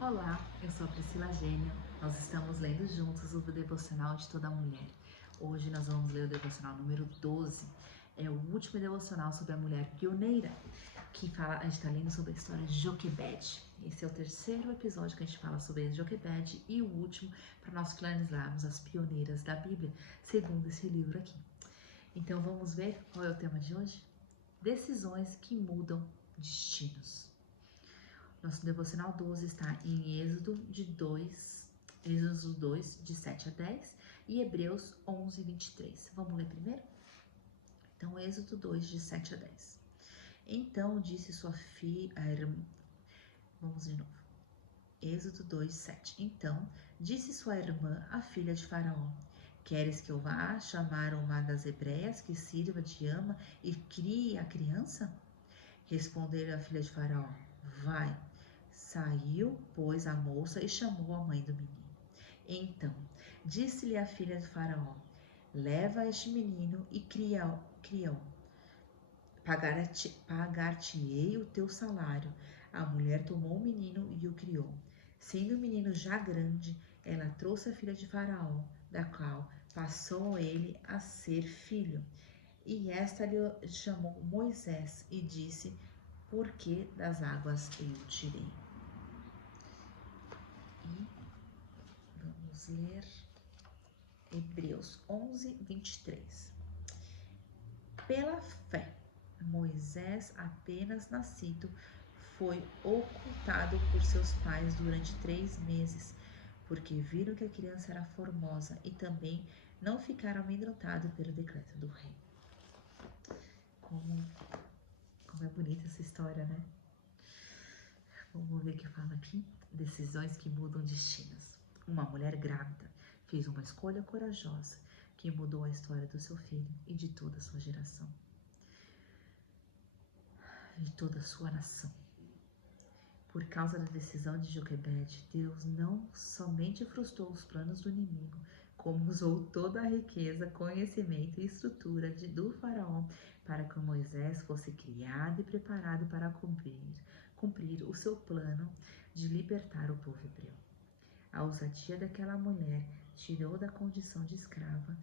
Olá, eu sou a Priscila Gênia. Nós estamos lendo juntos o Devocional de Toda Mulher. Hoje nós vamos ler o Devocional número 12. É o último devocional sobre a mulher pioneira, a gente está lendo sobre a história de Joquebede. Esse é o terceiro episódio que a gente fala sobre Joquebede e o último para nós finalizarmos as pioneiras da Bíblia, segundo esse livro aqui. Então vamos ver qual é o tema de hoje? Decisões que mudam destinos. Nosso devocional 12 está em Êxodo 2, de 7 a 10 e Hebreus 11, 23. Vamos ler primeiro? Então, Êxodo 2, de 7 a 10. Então disse sua filha, a irmã. Vamos de novo. Êxodo 2, 7. Então disse sua irmã, a filha de Faraó: Queres que eu vá chamar uma das hebreias que sirva de ama e crie a criança? Respondeu a filha de Faraó: Vai. Saiu, pois, a moça e chamou a mãe do menino. Então, disse-lhe a filha de Faraó: Leva este menino e cria-o. Pagar-te-ei o teu salário. A mulher tomou o menino e o criou. Sendo o menino já grande, ela trouxe a filha de Faraó, da qual passou ele a ser filho. E esta lhe chamou Moisés e disse: Por que das águas eu o tirei? E vamos ler Hebreus 11, 23. Pela fé, Moisés, apenas nascido, foi ocultado por seus pais durante 3 meses, porque viram que a criança era formosa e também não ficaram amedrontados pelo decreto do rei. Como é bonita essa história, né? Vamos ver o que fala aqui. Decisões que mudam destinos. Uma mulher grávida fez uma escolha corajosa que mudou a história do seu filho e de toda a sua geração, de toda a sua nação. Por causa da decisão de Joquebede, Deus não somente frustrou os planos do inimigo, como usou toda a riqueza, conhecimento e estrutura do faraó para que Moisés fosse criado e preparado para cumprir o seu plano de libertar o povo hebreu. A ousadia daquela mulher tirou da condição de escrava,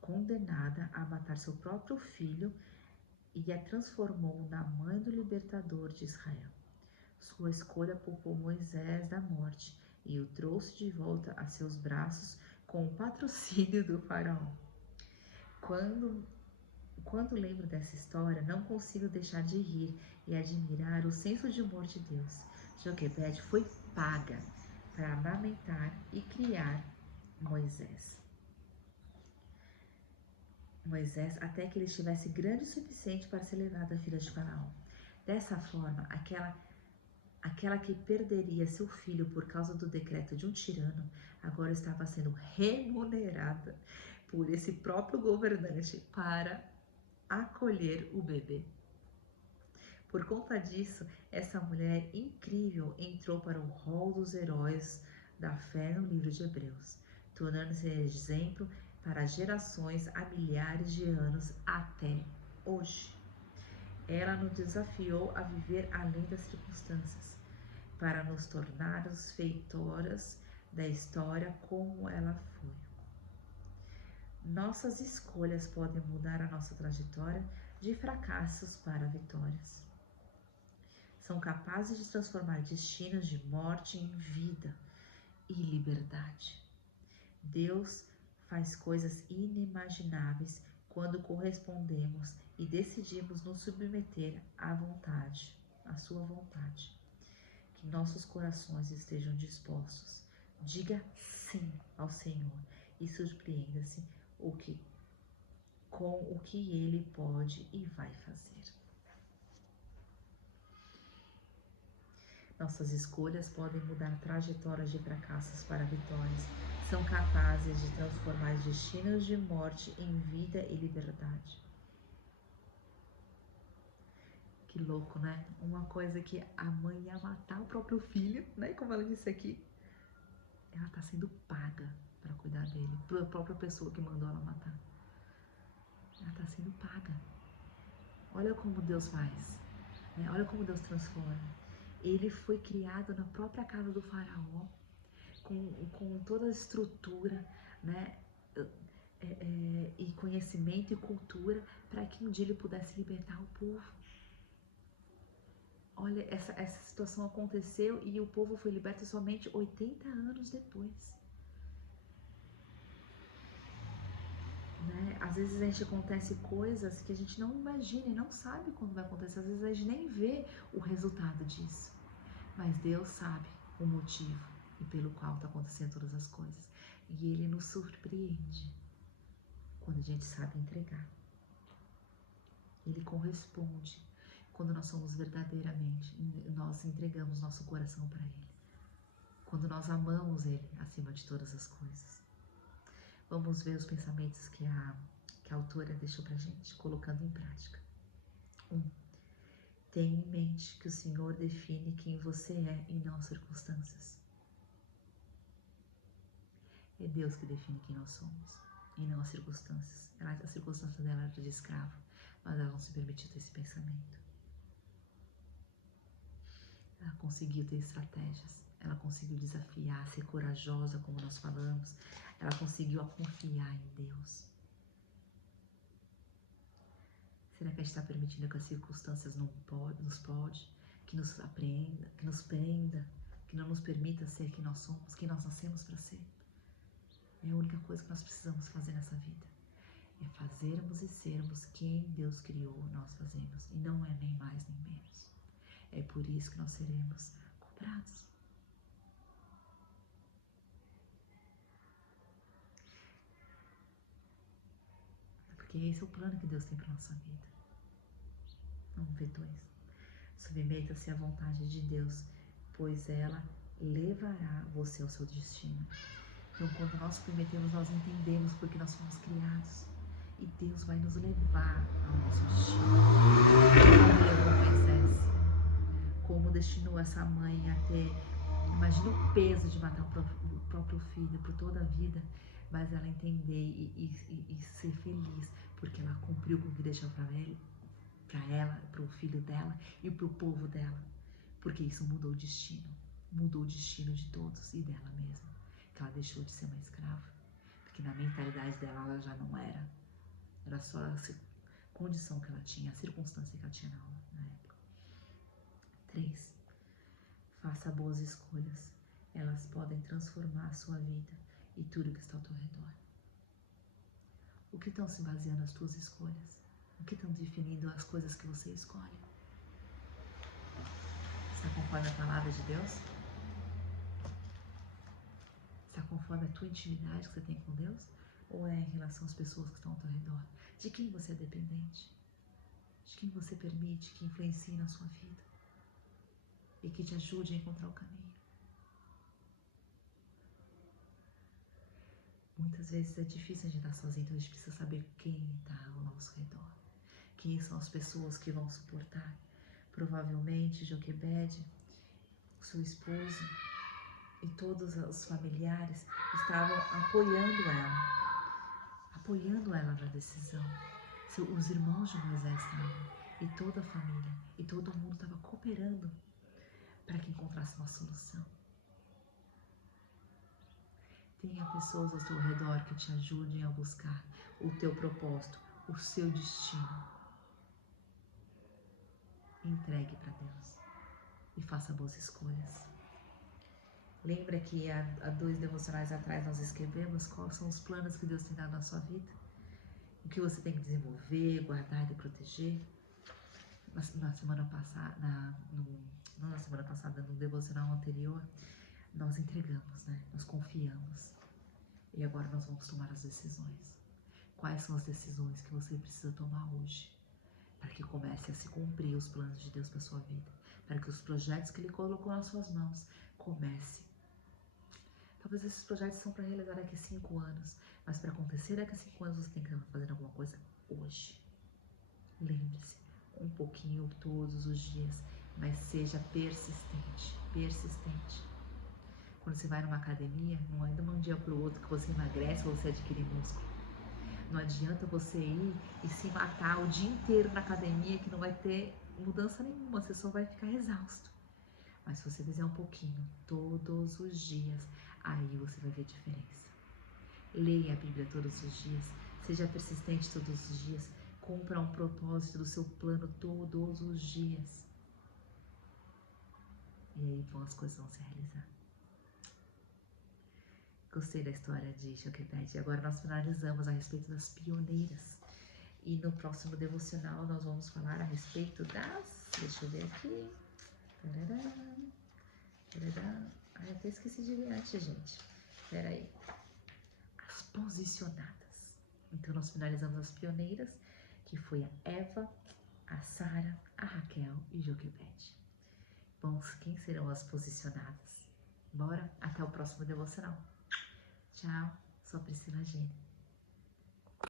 condenada a matar seu próprio filho, e a transformou na mãe do libertador de Israel. Sua escolha poupou Moisés da morte e o trouxe de volta a seus braços com o patrocínio do faraó. Quando lembro dessa história, não consigo deixar de rir e admirar o senso de humor de Deus. Joquebede foi paga para amamentar e criar Moisés até que ele estivesse grande o suficiente para ser levado à filha de Faraó. Dessa forma, aquela que perderia seu filho por causa do decreto de um tirano, agora estava sendo remunerada por esse próprio governante para acolher o bebê. Por conta disso, essa mulher incrível entrou para o rol dos heróis da fé no livro de Hebreus, tornando-se exemplo para gerações há milhares de anos até hoje. Ela nos desafiou a viver além das circunstâncias, para nos tornar os feitoras da história como ela foi. Nossas escolhas podem mudar a nossa trajetória de fracassos para vitórias. São capazes de transformar destinos de morte em vida e liberdade. Deus faz coisas inimagináveis quando correspondemos e decidimos nos submeter à sua vontade. Que nossos corações estejam dispostos. Diga sim ao Senhor e surpreenda-se com o que Ele pode e vai fazer. Nossas escolhas podem mudar trajetórias de fracassos para vitórias. São capazes de transformar destinos de morte em vida e liberdade. Que louco, né? Uma coisa que a mãe ia matar o próprio filho, né? Como ela disse aqui, ela está sendo paga para cuidar dele, pela própria pessoa que mandou ela matar. Ela está sendo paga. Olha como Deus faz, né? Olha como Deus transforma. Ele foi criado na própria casa do faraó, com toda a estrutura, né? E conhecimento e cultura para que um dia ele pudesse libertar o povo. Olha, essa situação aconteceu e o povo foi liberto somente 80 anos depois. Né? Às vezes a gente acontece coisas que a gente não imagina e não sabe quando vai acontecer. Às vezes a gente nem vê o resultado disso. Mas Deus sabe o motivo e pelo qual está acontecendo todas as coisas. E Ele nos surpreende quando a gente sabe entregar. Ele corresponde quando nós somos verdadeiramente, nós entregamos nosso coração para Ele. Quando nós amamos Ele acima de todas as coisas. Vamos ver os pensamentos que a autora deixou pra gente, colocando em prática. 1. Tenha em mente que o Senhor define quem você é e não as circunstâncias. É Deus que define quem nós somos e não as circunstâncias. A circunstância dela era de escravo, mas ela não se permitiu ter esse pensamento. Ela conseguiu ter estratégias, ela conseguiu desafiar, ser corajosa, como nós falamos. Ela conseguiu confiar em Deus. Será que a gente está permitindo que as circunstâncias que nos apreenda, que nos prenda, que não nos permita ser quem nós somos, quem nós nascemos para ser? É a única coisa que nós precisamos fazer nessa vida. É fazermos e sermos quem Deus criou nós fazemos. E não é nem mais nem menos. É por isso que nós seremos cobrados. Porque esse é o plano que Deus tem para nossa vida. Vamos ver 2. Submeta-se à vontade de Deus, pois ela levará você ao seu destino. Então, quando nós submetemos, nós entendemos porque nós fomos criados. E Deus vai nos levar ao nosso destino. Como levou Moisés. Como destinou essa mãe a ter... Imagina o peso de matar o próprio filho por toda a vida. Mas ela entender e ser feliz, porque ela cumpriu com o que deixou para ela, para o filho dela e para o povo dela. Porque isso mudou o destino de todos e dela mesma. Que ela deixou de ser uma escrava. Porque na mentalidade dela ela já não era. Era só a condição que ela tinha, a circunstância que ela tinha na época. 3. Faça boas escolhas. Elas podem transformar a sua vida e tudo que está ao teu redor. O que estão se baseando as tuas escolhas? O que estão definindo as coisas que você escolhe? Está conforme a palavra de Deus? Está conforme a tua intimidade que você tem com Deus? Ou é em relação às pessoas que estão ao teu redor? De quem você é dependente? De quem você permite que influencie na sua vida? E que te ajude a encontrar o caminho? Muitas vezes é difícil a gente estar sozinho, então a gente precisa saber quem está ao nosso redor. Quem são as pessoas que vão suportar. Provavelmente Joquebede, o seu esposo e todos os familiares estavam apoiando ela na decisão. Os irmãos de Moisés estavam, e toda a família, e todo mundo estava cooperando para que encontrasse uma solução. Tenha pessoas ao seu redor que te ajudem a buscar o teu propósito, o seu destino. Entregue para Deus e faça boas escolhas. Lembra que há 2 devocionais atrás nós escrevemos quais são os planos que Deus tem dado na sua vida? O que você tem que desenvolver, guardar e proteger? Na semana passada, no devocional anterior, nós entregamos, né? Nós confiamos. E agora nós vamos tomar as decisões. Quais são as decisões que você precisa tomar hoje? Para que comece a se cumprir os planos de Deus para a sua vida. Para que os projetos que Ele colocou nas suas mãos comecem. Talvez esses projetos são para realizar daqui a 5 anos. Mas para acontecer daqui a 5 anos você tem que estar fazendo alguma coisa hoje. Lembre-se, um pouquinho todos os dias. Mas seja persistente. Persistente. Quando você vai numa academia, não é de um dia para o outro que você emagrece ou você adquire músculo. Não adianta você ir e se matar o dia inteiro na academia que não vai ter mudança nenhuma, você só vai ficar exausto. Mas se você fizer um pouquinho todos os dias, aí você vai ver diferença. Leia a Bíblia todos os dias, seja persistente todos os dias, cumpra um propósito do seu plano todos os dias. E aí as coisas vão se realizar. Gostei da história de Joquebede. Agora nós finalizamos a respeito das pioneiras. E no próximo devocional nós vamos falar a respeito das... Deixa eu ver aqui. Ai, eu até esqueci de ver antes, gente. Espera aí. As posicionadas. Então nós finalizamos as pioneiras, que foi a Eva, a Sara, a Raquel e Joquebede. Bom, quem serão as posicionadas? Bora? Até o próximo devocional. Tchau, sou a Priscila Gene.